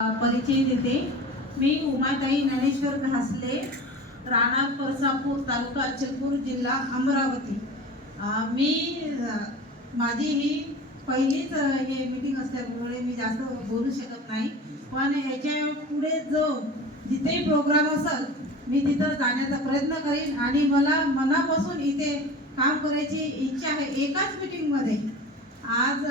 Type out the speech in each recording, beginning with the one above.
परिचय देते। मी उमाताई ज्ञानेश्वर घासले, राहणार परसापूर, तालुका अचलपूर, जिल्हा अमरावती। मी माझी ही पहिलीच हे मीटिंग असल्यामुळे मी जास्त बोलू शकत नाही, पण याच्या पुढे जिथे प्रोग्राम असेल मी तिथं जाण्याचा प्रयत्न करीन आणि मला मनापासून इथे काम करायची इच्छा आहे। एकाच मीटिंगमध्ये आज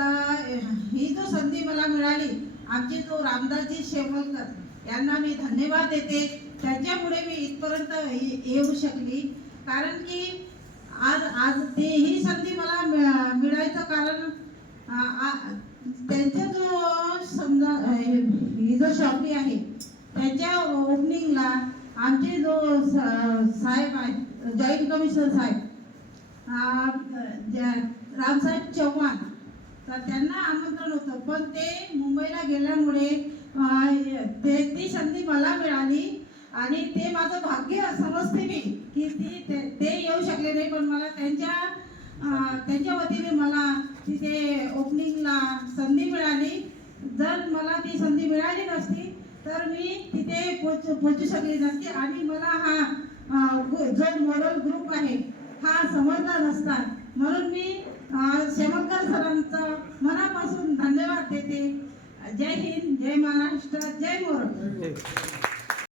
ही जो संधी मला मिळाली, आमचे जो रामदासजी शेवलकर यांना मी धन्यवाद देते। त्यांच्यामुळे मी इथपर्यंत येऊ शकली, कारण की आज ते ही संधी मला मिळायचं कारण त्यांचा जो समजा ही जो शॉपी आहे त्यांच्या ओपनिंगला आमचे जो साहेब आहे, जॉईंट कमिशनर साहेब रामसाहेब चव्हाण, तर त्यांना आमंत्रण होतं, पण ते मुंबईला गेल्यामुळे ती संधी मला मिळाली आणि ते माझं भाग्य समजते मी की ते येऊ शकले नाही, पण मला त्यांच्या वतीने मला तिथे ओपनिंगला संधी मिळाली। जर मला ती संधी मिळाली नसती तर मी तिथे पोचू शकली नसती आणि मला हा जो मोरल ग्रुप आहे हा समजला नसता। म्हणून मी शेवलकर सरांचा मनापासून धन्यवाद देते। जय हिंद, जय महाराष्ट्र, जय मोरल।